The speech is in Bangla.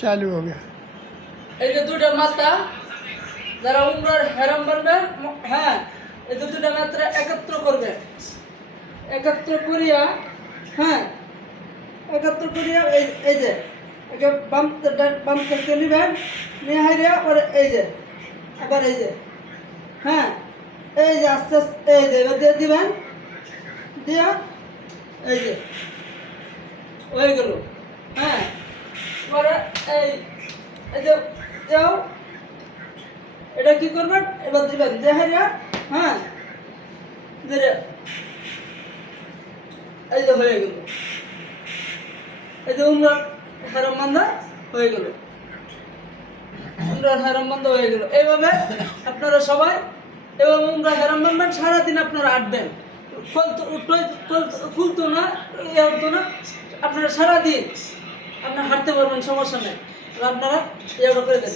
चालू हो गया। এই যে দুইটা মাত্রা যারা উমরার হেরাম বানবেন, হ্যাঁ, এই যে দুইটা মাত্রা একত্র করবেন, একত্র করিয়া, হ্যাঁ, একত্র করিয়া এই যে বাম কাছে নিবেন, নিয়ে হাইরিয়া পরে এই যে আবার এই যে, হ্যাঁ, এই যে আস্তে আস্তে এই যে এবার দিয়ে দিবেন, দিয়া এই যে হয়ে গেল। হ্যাঁ, পরে এই যে যাও, এটা কি করবেন, এবার দিবেন দেখাইয়া, হ্যাঁ, দিলে এই যে হয়ে গেল, এই যে উমরার হারাম বান্ধা হয়ে গেল, উমরার হারাম বান্ধা হয়ে গেল। এইভাবে আপনারা সবাই এভাবে উমরা হারাম বানবেন, সারাদিন আপনারা আটবেন, খুলতো না, ইয়ে হতো না, আপনারা সারাদিন আপনারা হাঁটতে পারবেন, সমস্যা নেই। আপনারা ইয়ে করে দেন।